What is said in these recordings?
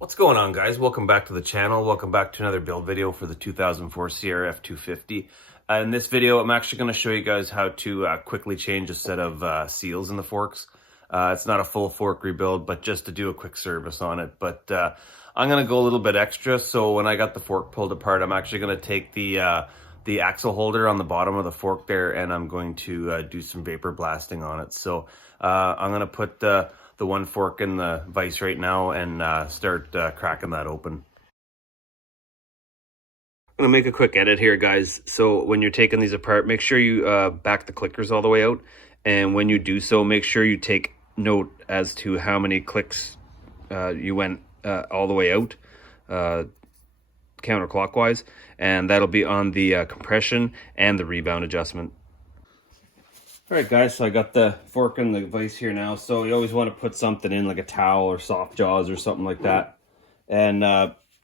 What's going on, guys? Welcome back to the channel. Welcome back to another build video for the 2004 CRF250. In this video, I'm actually going to show you guys how to quickly change a set of seals in the forks. It's not a full fork rebuild, but just to do a quick service on it. But I'm going to go a little bit extra. So when I got the fork pulled apart, I'm actually going to take the axle holder on the bottom of the fork there, and I'm going to do some vapor blasting on it. So I'm going to put the one fork in the vise right now and start cracking that open. I'm gonna make a quick edit here, guys. So when you're taking these apart, make sure you back the clickers all the way out, and when you do so, make sure you take note as to how many clicks you went all the way out counterclockwise, and that'll be on the compression and the rebound adjustment. All right, guys, so I got the fork in the vise here now. So you always want to put something in, like a towel or soft jaws or something like that. And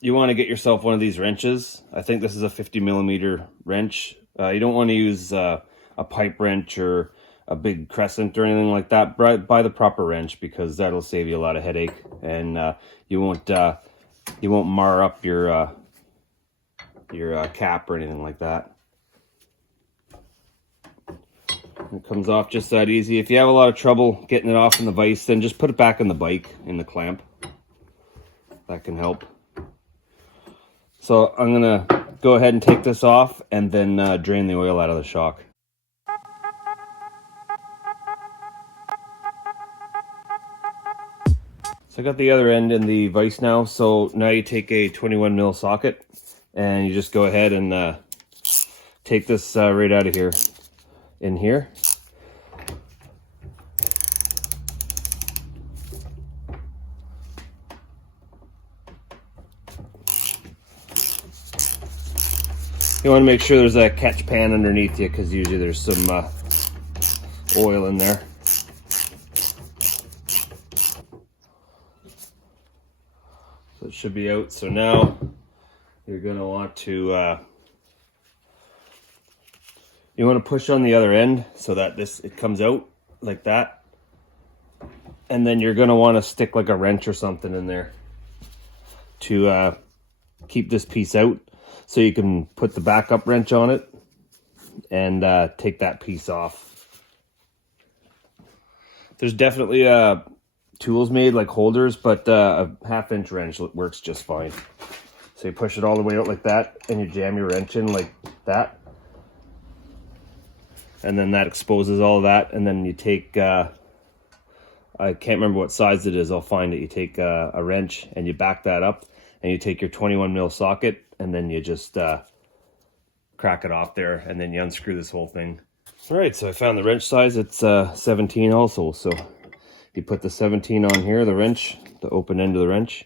you want to get yourself one of these wrenches. I think this is a 50mm wrench. You don't want to use a pipe wrench or a big crescent or anything like that. Buy the proper wrench, because that'll save you a lot of headache, and you won't mar up your cap or anything like that. It comes off just that easy. If you have a lot of trouble getting it off in the vise, then just put it back in the bike in the clamp. That can help. So I'm gonna go ahead and take this off and then drain the oil out of the shock. So I got the other end in the vise now. So now you take a 21mm socket and you just go ahead and take this right out of here. In here. You want to make sure there's a catch pan underneath you, because usually there's some oil in there. So it should be out. So now you're going to want to you want to push on the other end so that it comes out like that. And then you're going to want to stick like a wrench or something in there to keep this piece out, so you can put the backup wrench on it and take that piece off. There's definitely tools made like holders, but a 1/2-inch wrench works just fine. So you push it all the way out like that, and you jam your wrench in like that. And then that exposes all of that, and then you take, I can't remember what size it is, I'll find it. You take a wrench and you back that up, and you take your 21mm socket, and then you just crack it off there, and then you unscrew this whole thing. All right, so I found the wrench size. It's 17 also, so you put the 17 on here, the wrench, the open end of the wrench,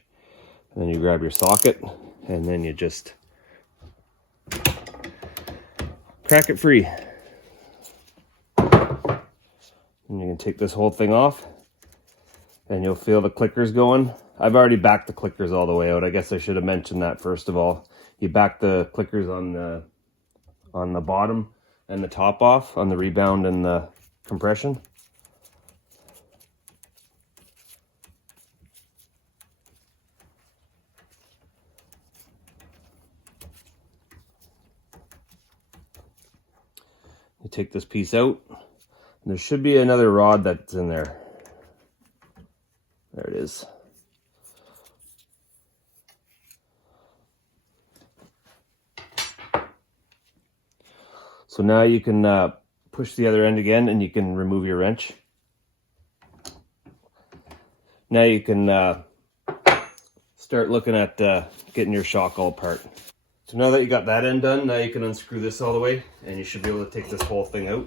and then you grab your socket, and then you just crack it free. And you can take this whole thing off, and you'll feel the clickers going. I've already backed the clickers all the way out. I guess I should have mentioned that first of all. You back the clickers on the bottom and the top off, on the rebound and the compression. You take this piece out. There should be another rod that's in there. There it is. So now you can push the other end again, and you can remove your wrench. Now you can start looking at getting your shock all apart. So now that you got that end done, now you can unscrew this all the way, and you should be able to take this whole thing out.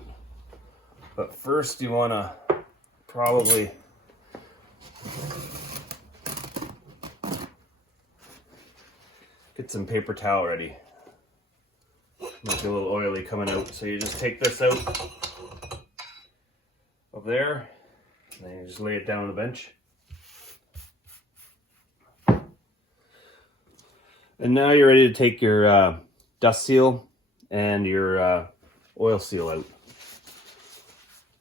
But first you want to probably get some paper towel ready. Might be a little oily coming out. So you just take this out of there, and then you just lay it down on the bench. And now you're ready to take your dust seal and your oil seal out.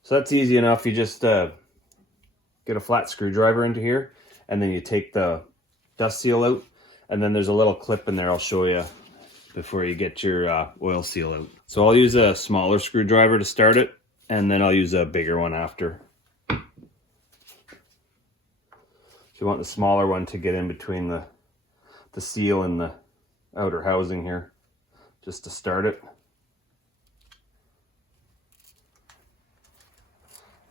So that's easy enough. You just get a flat screwdriver into here, and then you take the dust seal out, and then there's a little clip in there I'll show you before you get your oil seal out. So I'll use a smaller screwdriver to start it, and then I'll use a bigger one after. So you want the smaller one to get in between the seal and the outer housing here, just to start it.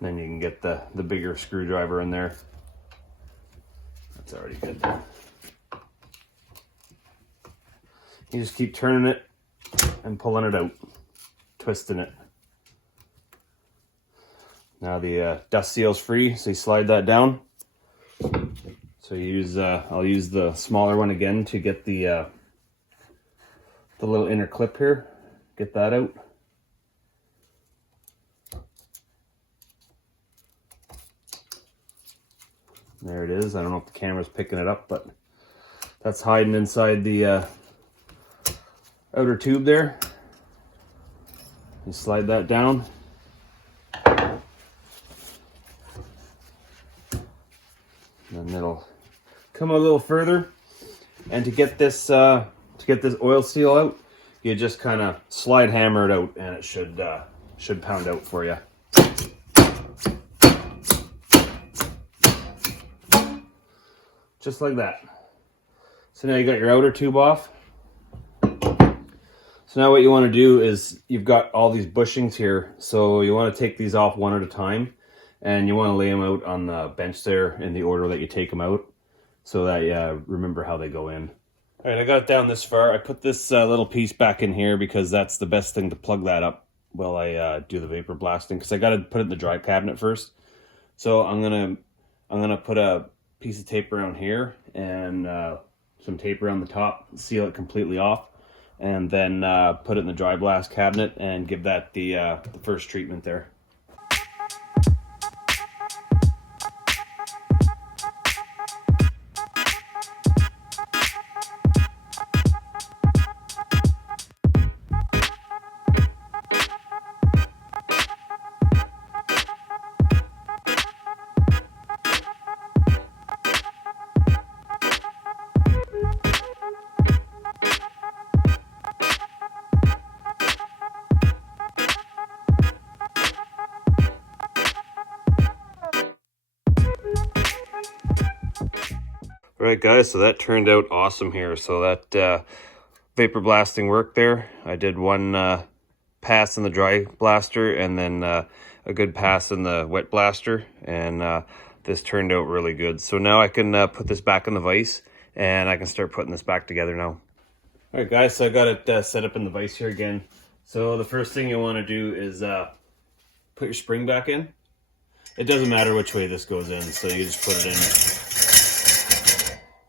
Then you can get the bigger screwdriver in there. That's already good. You just keep turning it and pulling it out, twisting it. Now the dust seal's free, so you slide that down. So you use I'll use the smaller one again to get the little inner clip here. Get that out. There it is. I don't know if the camera's picking it up, but that's hiding inside the outer tube there. You slide that down. And it'll come a little further. And to get this oil seal out, you just kind of slide hammer it out, and it should pound out for you. Just like that. So now you got your outer tube off. So now what you want to do is, you've got all these bushings here, so you want to take these off one at a time, and you want to lay them out on the bench there in the order that you take them out, so that you remember how they go in. All right, I got it down this far. I put this little piece back in here because that's the best thing to plug that up while I do the vapor blasting, because I got to put it in the dry cabinet first. So I'm gonna put a piece of tape around here and some tape around the top, seal it completely off, and then put it in the dry blast cabinet and give that the first treatment there. All right, guys, so that turned out awesome here. So that vapor blasting worked there. I did one pass in the dry blaster, and then a good pass in the wet blaster, and this turned out really good. So now I can put this back in the vise, and I can start putting this back together now. All right, guys, so I got it set up in the vise here again. So the first thing you want to do is put your spring back in. It doesn't matter which way this goes in, so you just put it in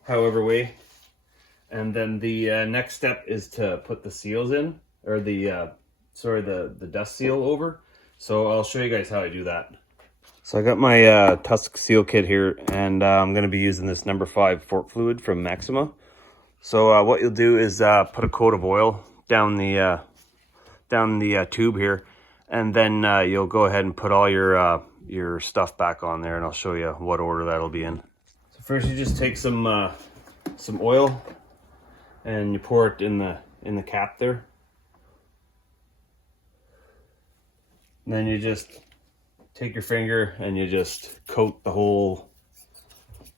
however way. And then the next step is to put the seals in, or the dust seal over. So I'll show you guys how I do that. So I got my Tusk seal kit here, and I'm going to be using this number 5 fork fluid from Maxima. So what you'll do is put a coat of oil down the tube here, and then you'll go ahead and put all your stuff back on there, and I'll show you what order that'll be in. So first you just take some oil and you pour it in the cap there. And then you just take your finger and you just coat the whole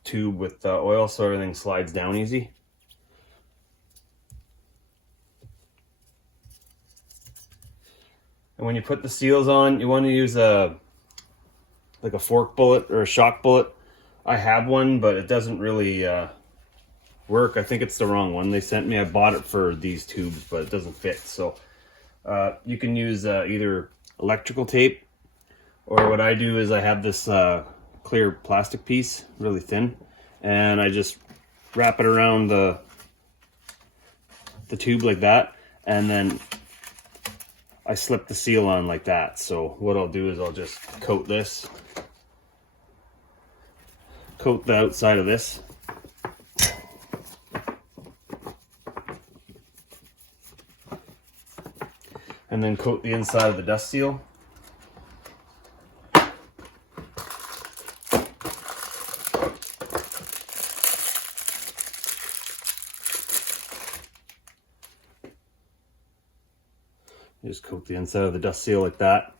tube with oil so everything slides down easy. And when you put the seals on, you want to use like a fork bullet or a shock bullet. I have one, but it doesn't really work. I think it's the wrong one they sent me. I bought it for these tubes, but it doesn't fit. So you can use either electrical tape, or what I do is I have this clear plastic piece, really thin, and I just wrap it around the tube like that, and then I slip the seal on like that. So what I'll do is I'll just coat the outside of this, and then coat the inside of the dust seal. You just coat the inside of the dust seal like that.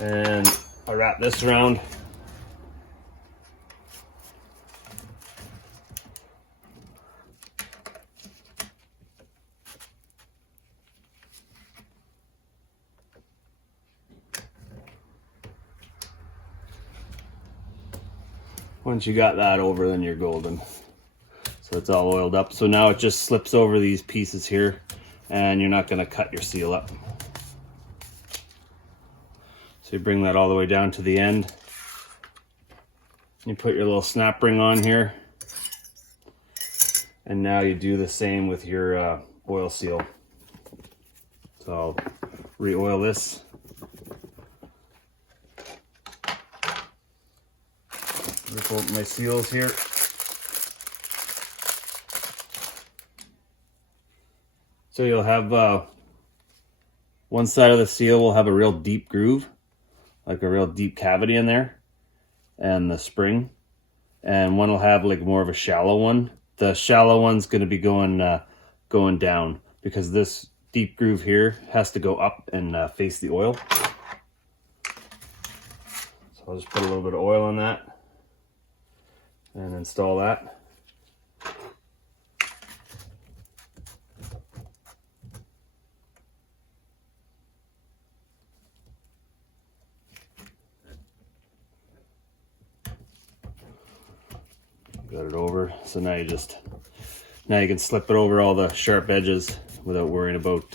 And I wrap this around. Once you got that over, then you're golden. So it's all oiled up. So now it just slips over these pieces here, and you're not going to cut your seal up. So you bring that all the way down to the end. You put your little snap ring on here. And now you do the same with your oil seal. So I'll re-oil this. Rip open my seals here. So you'll have one side of the seal will have a real deep groove, like a real deep cavity in there, and the spring, and one will have like more of a shallow one. The shallow one's going to be going down because this deep groove here has to go up and face the oil. So I'll just put a little bit of oil on that and install that. Got it over. So now you can slip it over all the sharp edges without worrying about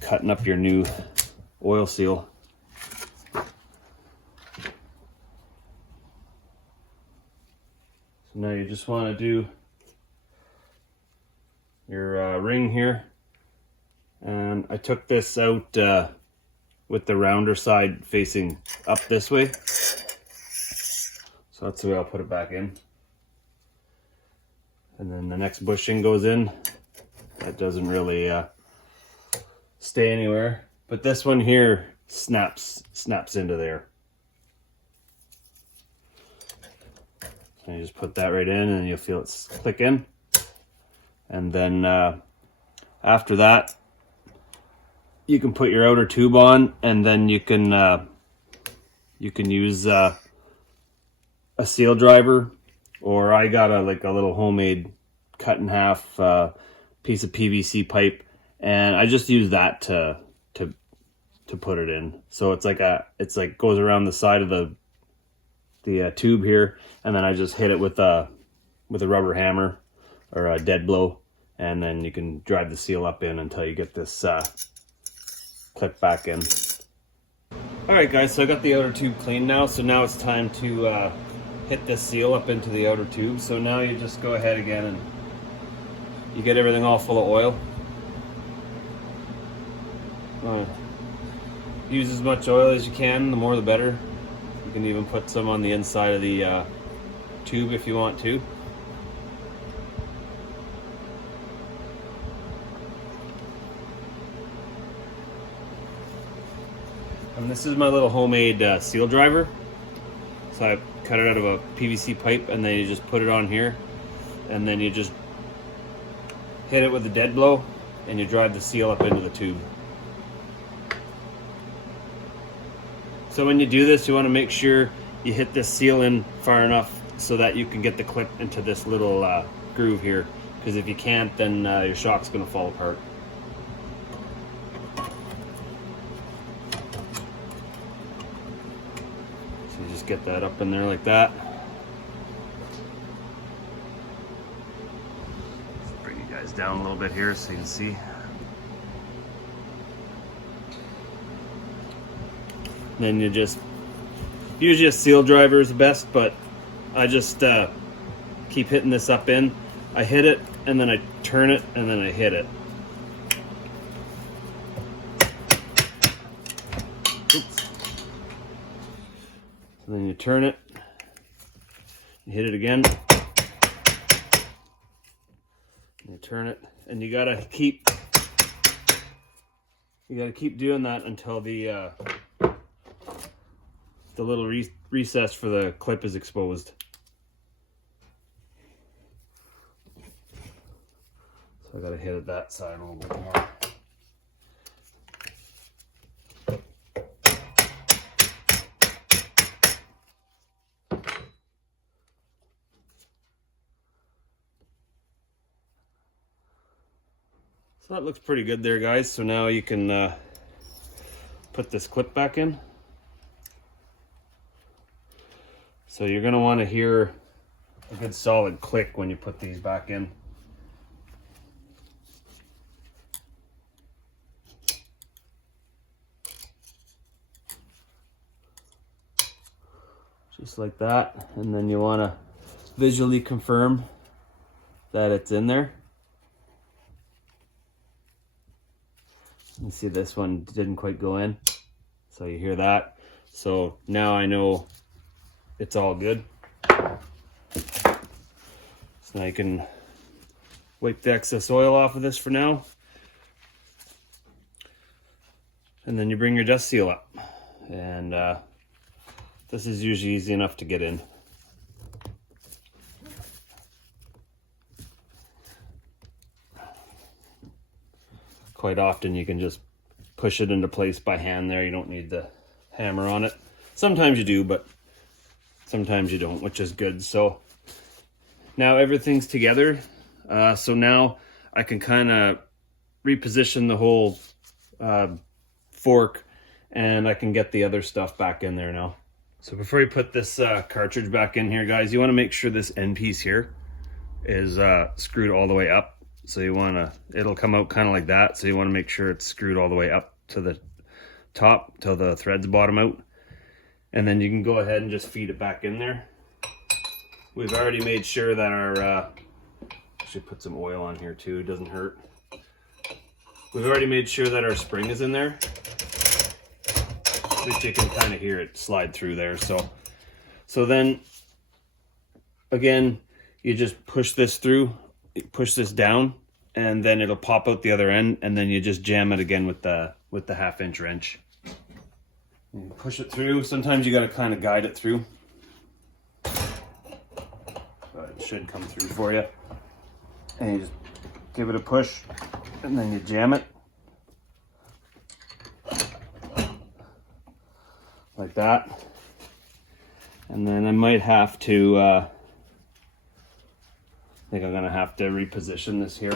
cutting up your new oil seal. So now you just want to do your ring here, and I took this out with the rounder side facing up this way. So that's the way I'll put it back in. And then the next bushing goes in. That doesn't really stay anywhere. But this one here snaps into there. So you just put that right in and you'll feel it click in. And then after that, you can put your outer tube on, and then you can use a seal driver, or I got a little homemade cut in half piece of PVC pipe, and I just use that to put it in. So it's like goes around the side of the tube here, and then I just hit it with a rubber hammer or a dead blow, and then you can drive the seal up in until you get this clip back in. All right, guys, so I got the outer tube clean now. So now it's time to hit this seal up into the outer tube. So now you just go ahead again and you get everything all full of oil. Use as much oil as you can, the more the better. You can even put some on the inside of the tube if you want to. And this is my little homemade seal driver. So I cut it out of a PVC pipe, and then you just put it on here, and then you just hit it with a dead blow, and you drive the seal up into the tube. So when you do this, you want to make sure you hit this seal in far enough so that you can get the clip into this little groove here, because if you can't, then your shock's going to fall apart. So you just get that up in there like that. Let's bring you guys down a little bit here so you can see. Then you just, usually a seal driver is the best, but I just keep hitting this up in. I hit it, and then I turn it, and then I hit it. Oops. So then you turn it, you hit it again, you turn it, and you gotta keep doing that until the little recess for the clip is exposed. So I gotta hit it that side a little bit more. So that looks pretty good there, guys. So now you can put this clip back in. So you're going to want to hear a good solid click when you put these back in. Just like that. And then you want to visually confirm that it's in there. You see this one didn't quite go in. So you hear that. So now I know it's all good. So now you can wipe the excess oil off of this for now. And then you bring your dust seal up. And this is usually easy enough to get in. Quite often you can just push it into place by hand there. You don't need the hammer on it. Sometimes you do, but sometimes you don't, which is good. So now everything's together. So now I can kind of reposition the whole fork, and I can get the other stuff back in there now. So before you put this cartridge back in here, guys, you want to make sure this end piece here is screwed all the way up. So you want to, it'll come out kind of like that. So you want to make sure it's screwed all the way up to the top till the threads bottom out. And then you can go ahead and just feed it back in there. We've already made sure that our, should put some oil on here too, it doesn't hurt. We've already made sure that our spring is in there. At least you can kind of hear it slide through there. So then, again, you just push this through, push this down, and then it'll pop out the other end, and then you just jam it again with the 1/2-inch wrench. You push it through. Sometimes you got to kind of guide it through, but it should come through for you. And you just give it a push, and then you jam it like that. And then I might have to I think I'm gonna have to reposition this here.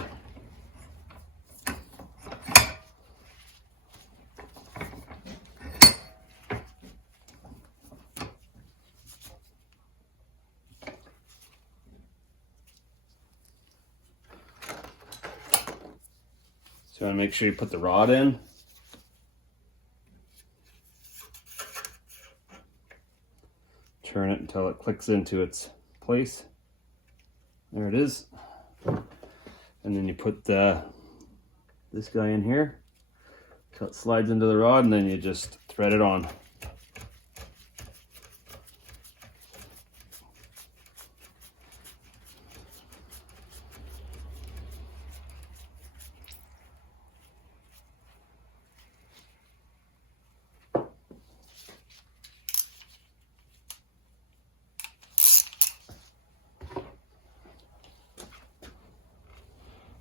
So I want to make sure you put the rod in. Turn it until it clicks into its place. There it is. And then you put this guy in here until it slides into the rod, and then you just thread it on.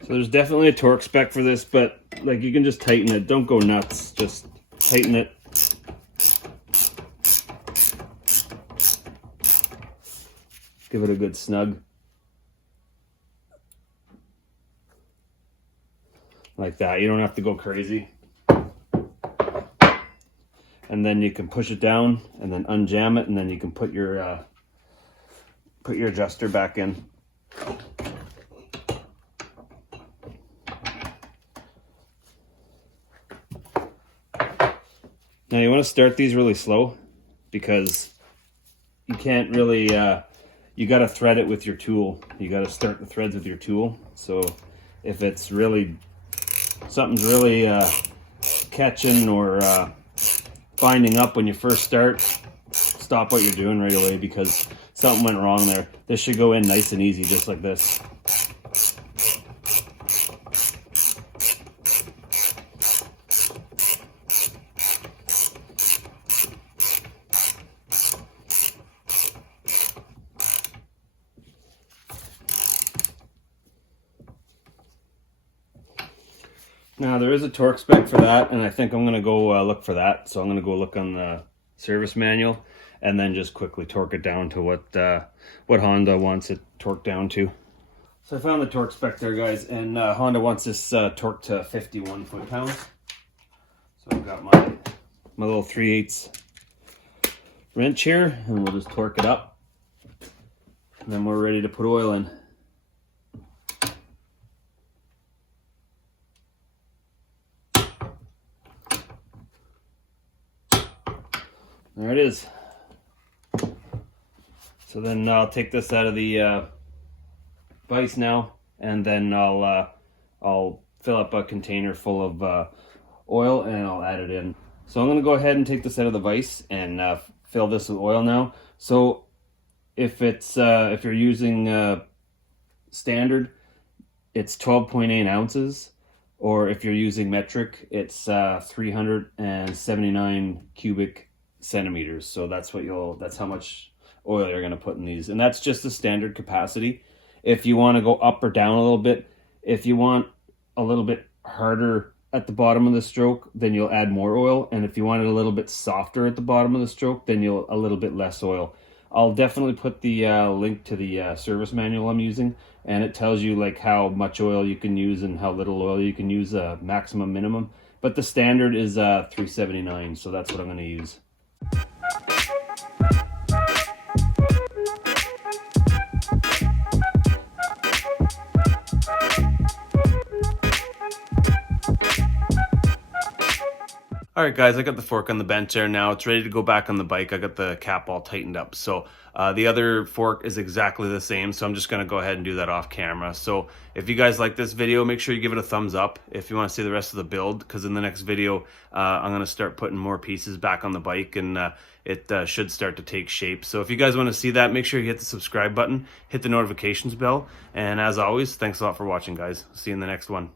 So there's definitely a torque spec for this, but like you can just tighten it. Don't go nuts, just tighten it. Give it a good snug. Like that, you don't have to go crazy. And then you can push it down and then unjam it, and then you can put your adjuster back in. Now you want to start these really slow because you can't really, you got to thread it with your tool. You got to start the threads with your tool. So if it's really, something's really catching or binding up when you first start, stop what you're doing right away because something went wrong there. This should go in nice and easy, just like this. Now there is a torque spec for that, and I think I'm going to go look for that. So I'm going to go look on the service manual and then just quickly torque it down to what Honda wants it torqued down to. So I found the torque spec there, guys, and Honda wants this torque to 51 foot-pounds. So I've got my little 3/8 wrench here, and we'll just torque it up. And then we're ready to put oil in. There it is. So then I'll take this out of the vise now, and then I'll fill up a container full of oil and I'll add it in. So I'm going to go ahead and take this out of the vise and fill this with oil now. So if you're using standard, it's 12.8 ounces, or if you're using metric, it's 379 cubic centimeters. So that's how much oil you're going to put in these, and that's just the standard capacity. If you want to go up or down a little bit, if you want a little bit harder at the bottom of the stroke, then you'll add more oil, and if you want it a little bit softer at the bottom of the stroke, then you'll a little bit less oil. I'll definitely put the link to the service manual I'm using, and it tells you like how much oil you can use and how little oil you can use, maximum, minimum. But the standard is 379, so that's what I'm going to use. All right, guys, I got the fork on the bench there now. It's ready to go back on the bike. I got the cap all tightened up. So the other fork is exactly the same. So I'm just going to go ahead and do that off camera. So if you guys like this video, make sure you give it a thumbs up if you want to see the rest of the build, because in the next video, I'm going to start putting more pieces back on the bike, and it should start to take shape. So if you guys want to see that, make sure you hit the subscribe button, hit the notifications bell. And as always, thanks a lot for watching, guys. See you in the next one.